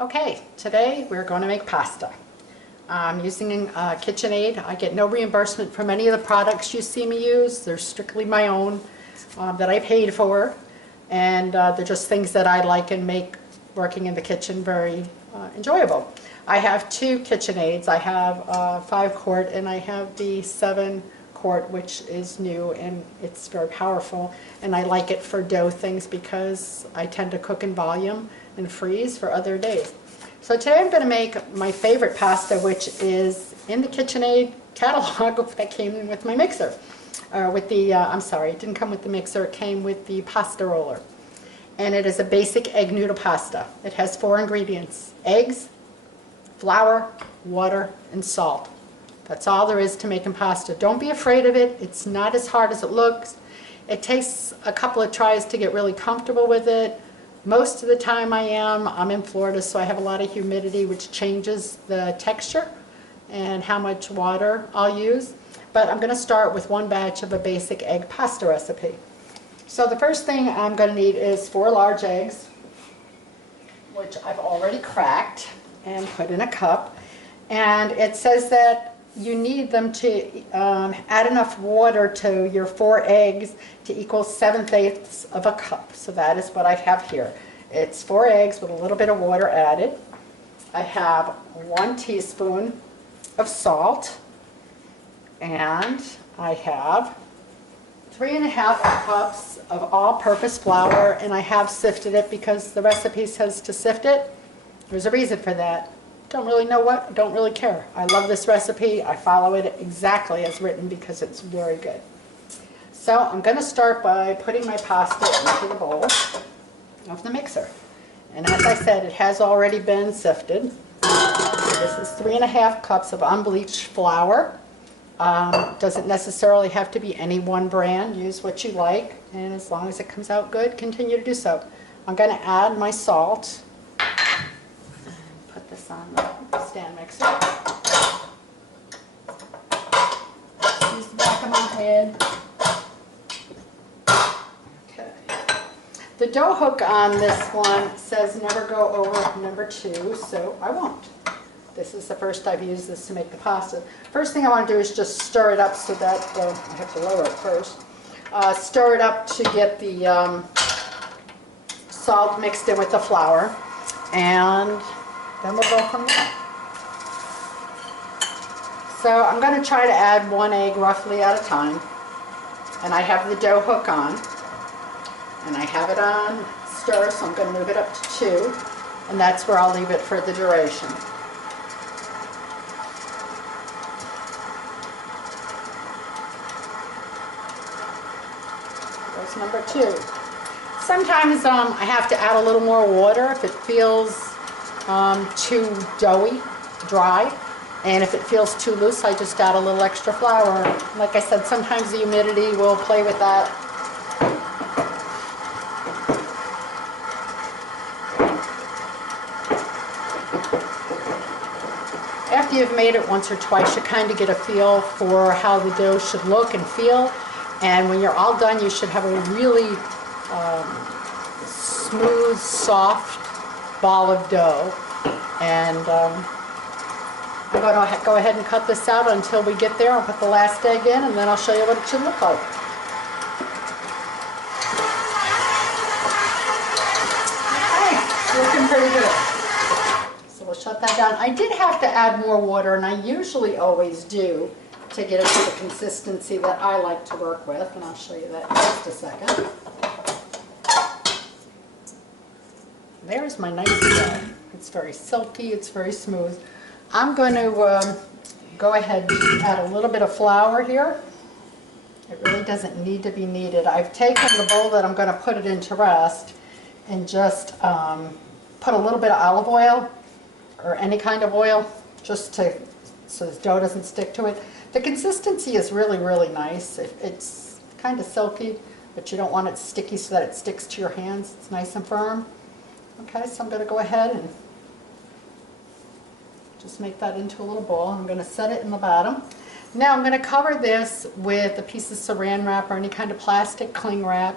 Okay, today we're going to make pasta. I'm using KitchenAid. I get no reimbursement from any of the products you see me use. They're strictly my own that I paid for, and they're just things that I like and make working in the kitchen very enjoyable. I have two KitchenAids. I have 5-quart and I have the 7-quart, which is new and it's very powerful, and I like it for dough things because I tend to cook in volume and freeze for other days. So today I'm going to make my favorite pasta, which is in the KitchenAid catalog that came with my mixer. I'm sorry, it didn't come with the mixer, it came with the pasta roller. And it is a basic egg noodle pasta. It has 4 ingredients: eggs, flour, water, and salt. That's all there is to making pasta. Don't be afraid of it. It's not as hard as it looks. It takes a couple of tries to get really comfortable with it. Most of the time I'm in Florida, so I have a lot of humidity, which changes the texture and how much water I'll use. But I'm going to start with one batch of a basic egg pasta recipe. So the first thing I'm going to need is 4 large eggs, which I've already cracked and put in a cup. And it says that you need them to add enough water to your 4 eggs to equal 7/8 of a cup. So that is what I have here. It's 4 eggs with a little bit of water added. I have 1 teaspoon of salt, and I have 3½ cups of all-purpose flour, and I have sifted it because the recipe says to sift it. There's a reason for that. Don't really know what, don't really care. I love this recipe. I follow it exactly as written because it's very good. So I'm going to start by putting my pasta into the bowl of the mixer. And as I said, it has already been sifted. This is 3½ cups of unbleached flour. Doesn't necessarily have to be any one brand. Use what you like, and as long as it comes out good, continue to do so. I'm going to add my salt. Put this on the stand mixer. Use the back of my head. Okay. The dough hook on this one says never go over number 2, so I won't. This is the first I've used this to make the pasta. First thing I want to do is just stir it up so that, I have to lower it first. Stir it up to get the salt mixed in with the flour, and then we'll go from there. So I'm going to try to add 1 egg roughly at a time, and I have the dough hook on, and I have it on stir, so I'm going to move it up to 2, and that's where I'll leave it for the duration. There's number 2. Sometimes I have to add a little more water if it feels too doughy, dry, and if it feels too loose, I just add a little extra flour. Like I said, sometimes the humidity will play with that. After you've made it once or twice, you kind of get a feel for how the dough should look and feel, and when you're all done, you should have a really smooth, soft ball of dough. And I'm going to go ahead and cut this out until we get there. I'll put the last egg in, and then I'll show you what it should look like. Okay, it's looking pretty good. So we'll shut that down. I did have to add more water, and I usually always do, to get it to the consistency that I like to work with, and I'll show you that in just a second. There's my nice dough. It's very silky, it's very smooth. I'm going to go ahead and add a little bit of flour here. It really doesn't need to be kneaded. I've taken the bowl that I'm going to put it in to rest and just put a little bit of olive oil or any kind of oil just so the dough doesn't stick to it. The consistency is really, really nice. It's kind of silky, but you don't want it sticky so that it sticks to your hands. It's nice and firm. Okay, so I'm going to go ahead and just make that into a little bowl. I'm going to set it in the bottom. Now I'm going to cover this with a piece of saran wrap or any kind of plastic cling wrap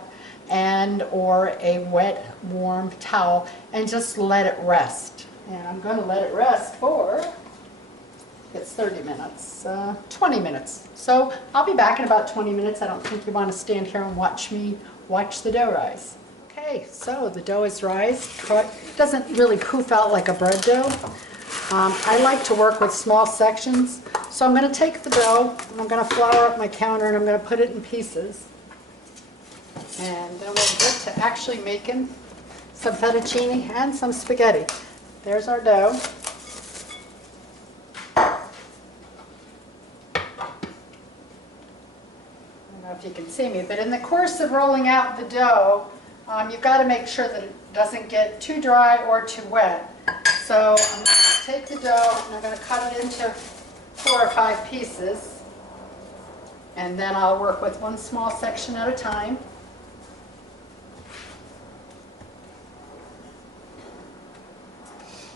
and or a wet, warm towel and just let it rest. And I'm going to let it rest for, it's 30 minutes, 20 minutes. So I'll be back in about 20 minutes. I don't think you want to stand here and watch me watch the dough rise. Okay, so the dough is rised. It doesn't really poof out like a bread dough. I like to work with small sections. So I'm going to take the dough and I'm going to flour up my counter and I'm going to put it in pieces. And then we'll get to actually making some fettuccine and some spaghetti. There's our dough. I don't know if you can see me, but in the course of rolling out the dough, you've got to make sure that it doesn't get too dry or too wet. So I'm going to take the dough and I'm going to cut it into 4 or 5 pieces. And then I'll work with one small section at a time.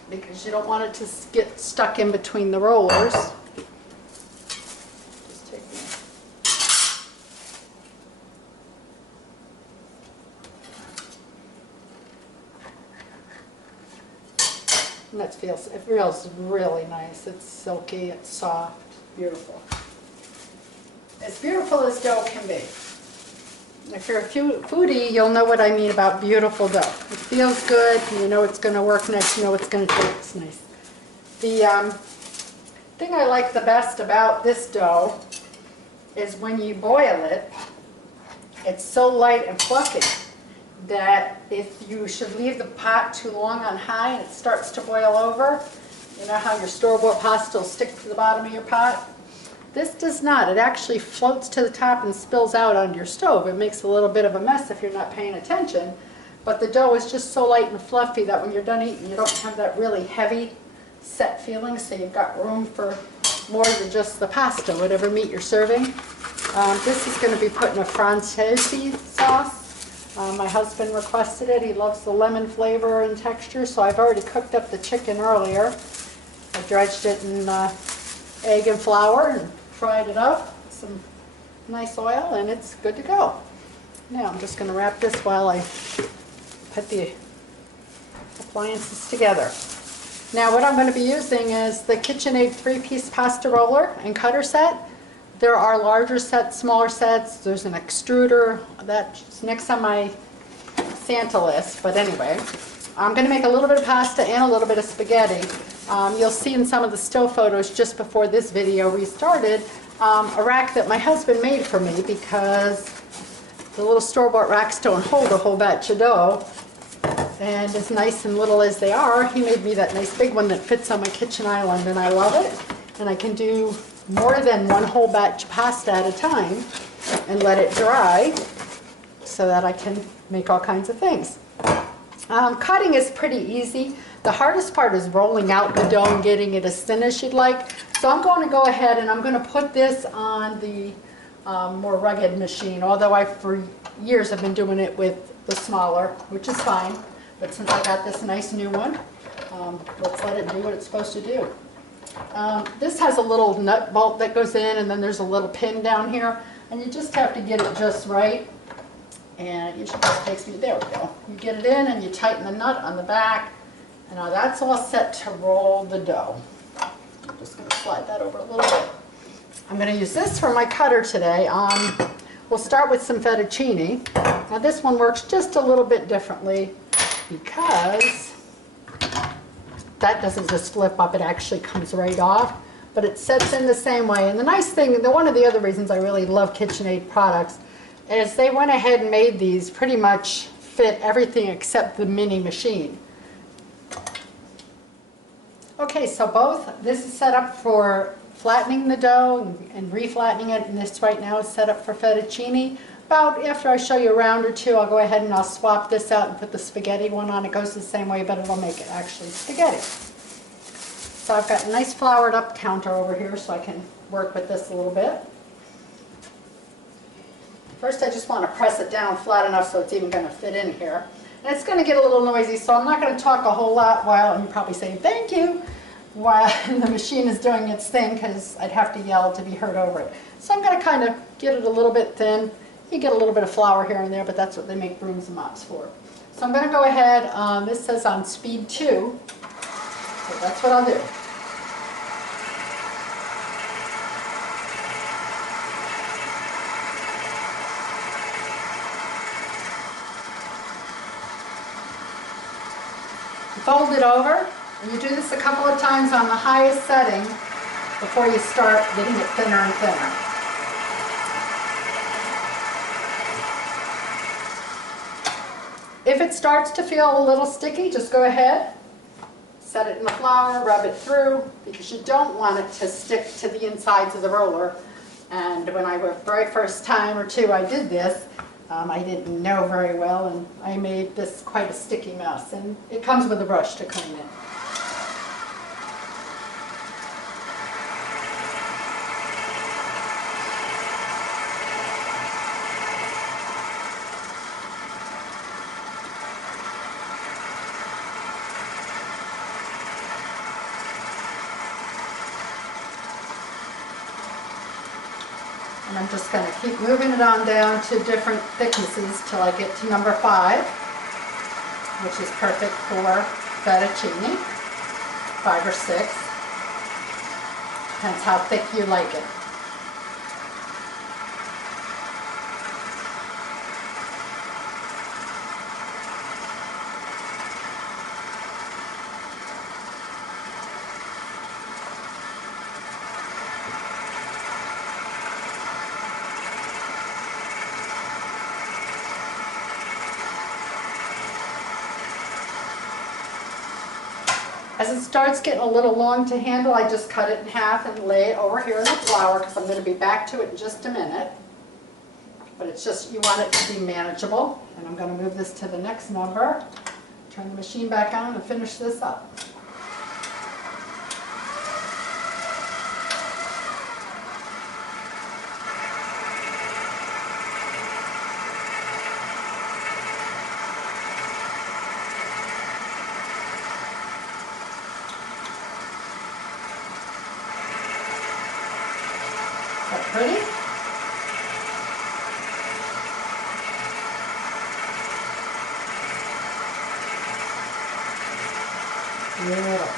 Because you don't want it to get stuck in between the rollers. Just take and it feels really nice. It's silky, it's soft, beautiful. As beautiful as dough can be. If you're a foodie, you'll know what I mean about beautiful dough. It feels good, you know it's going to work nice, you know it's going to taste nice. The thing I like the best about this dough is when you boil it, it's so light and fluffy that if you should leave the pot too long on high and it starts to boil over, you know how your store-bought pasta will stick to the bottom of your pot? This does not. It actually floats to the top and spills out onto your stove. It makes a little bit of a mess if you're not paying attention, but the dough is just so light and fluffy that when you're done eating, you don't have that really heavy set feeling, so you've got room for more than just the pasta, whatever meat you're serving. This is going to be put in a Francesi sauce. My husband requested it. He loves the lemon flavor and texture, so I've already cooked up the chicken earlier. I dredged it in egg and flour and fried it up, some nice oil, and it's good to go. Now I'm just going to wrap this while I put the appliances together. Now what I'm going to be using is the KitchenAid 3-piece pasta roller and cutter set. There are larger sets, smaller sets. There's an extruder that's next on my Santa list, but anyway. I'm going to make a little bit of pasta and a little bit of spaghetti. You'll see in some of the still photos just before this video restarted a rack that my husband made for me because the little store-bought racks don't hold a whole batch of dough. And as nice and little as they are, he made me that nice big one that fits on my kitchen island, and I love it. And I can do more than one whole batch of pasta at a time and let it dry so that I can make all kinds of things. Cutting is pretty easy. The hardest part is rolling out the dough and getting it as thin as you'd like. So I'm going to go ahead and I'm going to put this on the more rugged machine, although I for years have been doing it with the smaller, which is fine. But since I got this nice new one, let's let it do what it's supposed to do. This has a little nut bolt that goes in, and then there's a little pin down here, and you just have to get it just right. And it usually just takes me, there we go. You get it in and you tighten the nut on the back, and now that's all set to roll the dough. I'm just going to slide that over a little bit. I'm going to use this for my cutter today. We'll start with some fettuccine. Now this one works just a little bit differently because that doesn't just flip up, it actually comes right off, but it sets in the same way. And the nice thing, one of the other reasons I really love KitchenAid products is they went ahead and made these pretty much fit everything except the mini machine. Okay, so this is set up for flattening the dough and reflattening it, and this right now is set up for fettuccine. About after I show you a round or two, I'll go ahead and I'll swap this out and put the spaghetti one on. It goes the same way, but it'll make it actually spaghetti. So I've got a nice floured up counter over here so I can work with this a little bit. First I just want to press it down flat enough so it's even going to fit in here. And it's going to get a little noisy, so I'm not going to talk a whole lot while, and you're probably saying thank you, while the machine is doing its thing, because I'd have to yell to be heard over it. So I'm going to kind of get it a little bit thin. You get a little bit of flour here and there, but that's what they make brooms and mops for. So I'm going to go ahead, this says on speed 2, So that's what I'll do. Fold it over, and you do this a couple of times on the highest setting before you start getting it thinner and thinner. If it starts to feel a little sticky, just go ahead, set it in the flour, rub it through, because you don't want it to stick to the insides of the roller. And when I the very first time or two I did this, I didn't know very well, and I made this quite a sticky mess. And it comes with a brush to clean it. And I'm just going to keep moving it on down to different thicknesses till I get to number 5, which is perfect for fettuccine, 5 or 6. Depends how thick you like it. As it starts getting a little long to handle, I just cut it in half and lay it over here in the flour, because I'm going to be back to it in just a minute. But it's just, you want it to be manageable. And I'm going to move this to the next number, turn the machine back on, and finish this up. Is that pretty? Beautiful.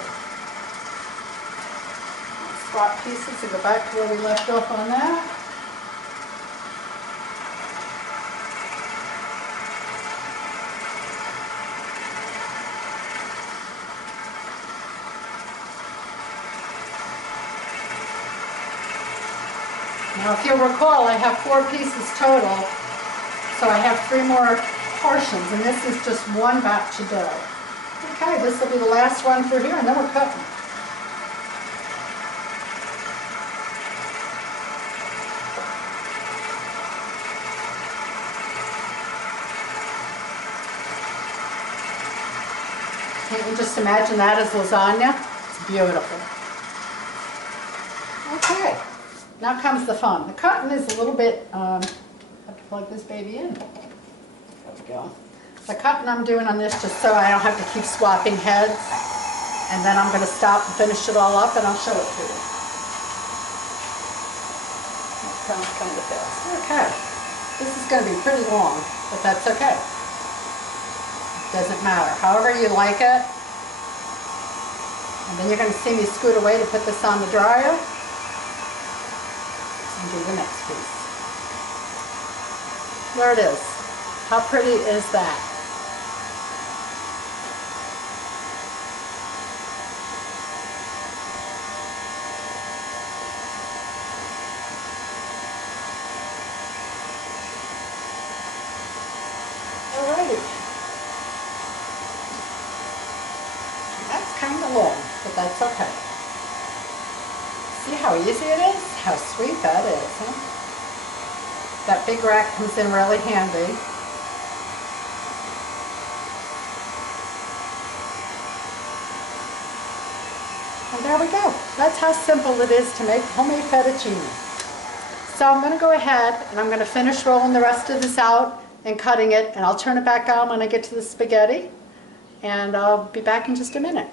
Let's swap pieces and go back to where we left off on that. Now, if you'll recall, I have 4 pieces total, so I have 3 more portions, and this is just one batch of dough. Okay, this will be the last one for here, and then we're cutting. Can't you just imagine that as lasagna? It's beautiful. Okay. Now comes the fun. The cutting is a little bit, I have to plug this baby in. There we go. The cutting I'm doing on this just so I don't have to keep swapping heads. And then I'm going to stop and finish it all up and I'll show it to you. That comes kind of fast. Okay. This is going to be pretty long, but that's okay. Doesn't matter. However you like it. And then you're going to see me scoot away to put this on the dryer. And do the next piece. There it is. How pretty is that? Alrighty. That's kind of long, but that's okay. See how easy it is? How sweet that is, huh? That big rack comes in really handy. And there we go. That's how simple it is to make homemade fettuccine. So I'm going to go ahead and I'm going to finish rolling the rest of this out and cutting it, and I'll turn it back on when I get to the spaghetti, and I'll be back in just a minute.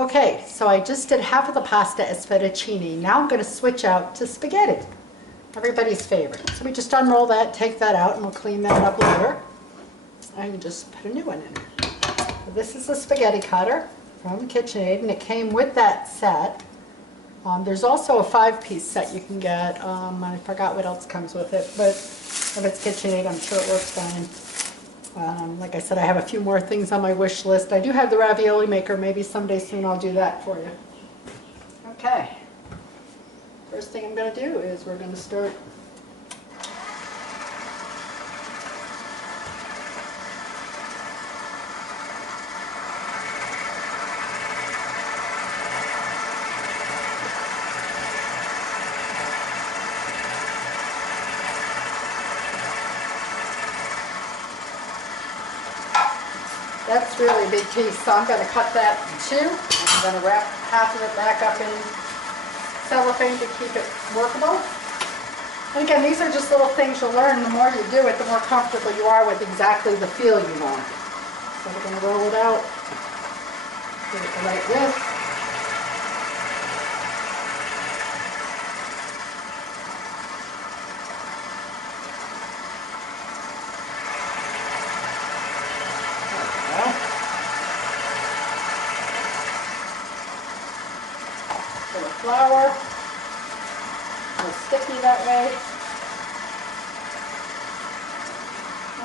Okay, so I just did half of the pasta as fettuccine. Now I'm going to switch out to spaghetti, everybody's favorite. So we just unroll that, take that out, and we'll clean that up later. I can just put a new one in. So this is a spaghetti cutter from KitchenAid, and it came with that set. There's also a 5-piece set you can get. I forgot what else comes with it, but if it's KitchenAid, I'm sure it works fine. Like I said, I have a few more things on my wish list. I do have the ravioli maker. Maybe someday soon I'll do that for you. Okay. First thing I'm going to do is we're going to start That's really a big piece, so I'm going to cut that in two. I'm going to wrap half of it back up in cellophane to keep it workable. And again, these are just little things you'll learn. The more you do it, the more comfortable you are with exactly the feel you want. So we're going to roll it out, give it the right width. Flour, a little sticky that way.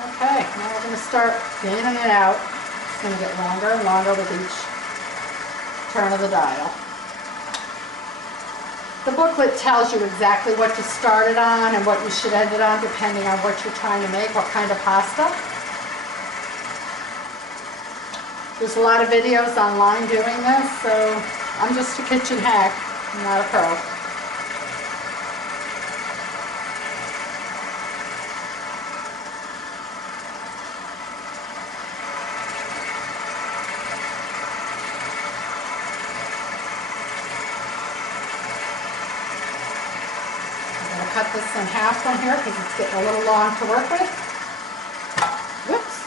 Okay, now we're going to start fanning it out. It's going to get longer and longer with each turn of the dial. The booklet tells you exactly what to start it on and what you should end it on depending on what you're trying to make, what kind of pasta. There's a lot of videos online doing this, so I'm just a kitchen hack. I'm not a pro. I'm going to cut this in half from here because it's getting a little long to work with. Whoops.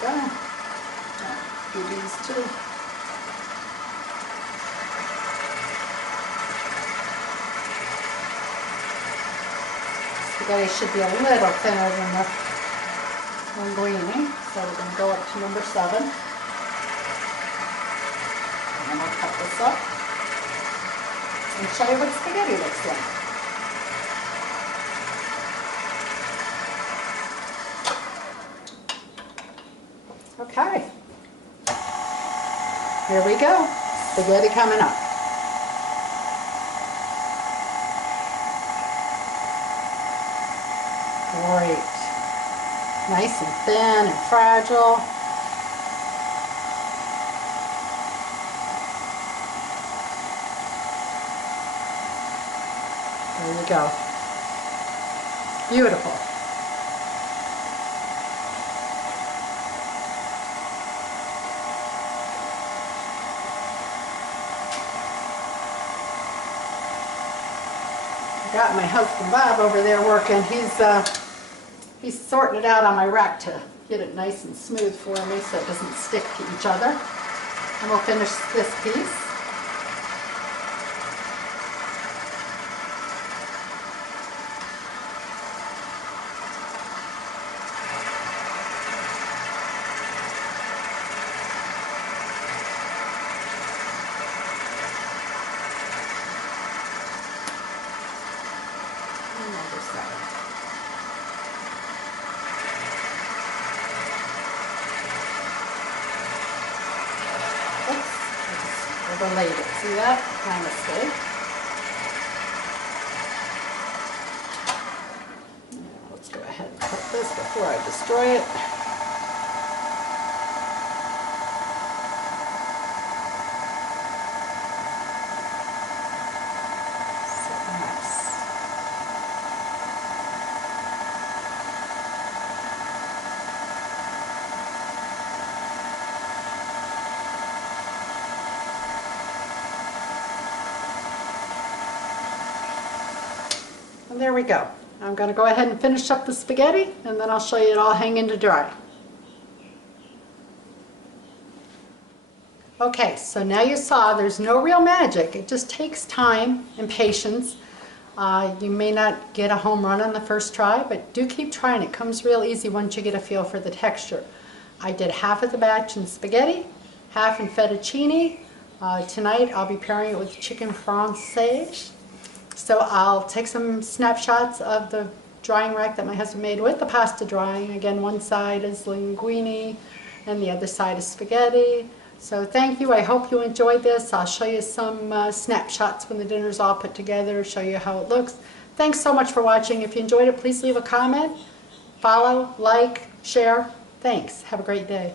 There we go. Do these too. Spaghetti should be a little thinner than the linguine, so we're going to go up to number 7. And then we'll cut this up and show you what spaghetti looks like. Okay. Here we go, spaghetti coming up. Great. Nice and thin and fragile. There you go. Beautiful. Got my husband Bob over there working. He's sorting it out on my rack to get it nice and smooth for me so it doesn't stick to each other. And we'll finish this piece. Overlaid it. See that? My mistake. Now let's go ahead and cut this before I destroy it. So nice. And there we go. I'm going to go ahead and finish up the spaghetti, and then I'll show you it all hanging to dry. Okay, so now you saw there's no real magic. It just takes time and patience. You may not get a home run on the first try, but do keep trying. It comes real easy once you get a feel for the texture. I did half of the batch in spaghetti, half in fettuccine. Tonight I'll be pairing it with chicken française. So I'll take some snapshots of the drying rack that my husband made with the pasta drying. Again, one side is linguine and the other side is spaghetti. So thank you. I hope you enjoyed this. I'll show you some snapshots when the dinner's all put together, show you how it looks. Thanks so much for watching. If you enjoyed it, please leave a comment, follow, like, share. Thanks. Have a great day.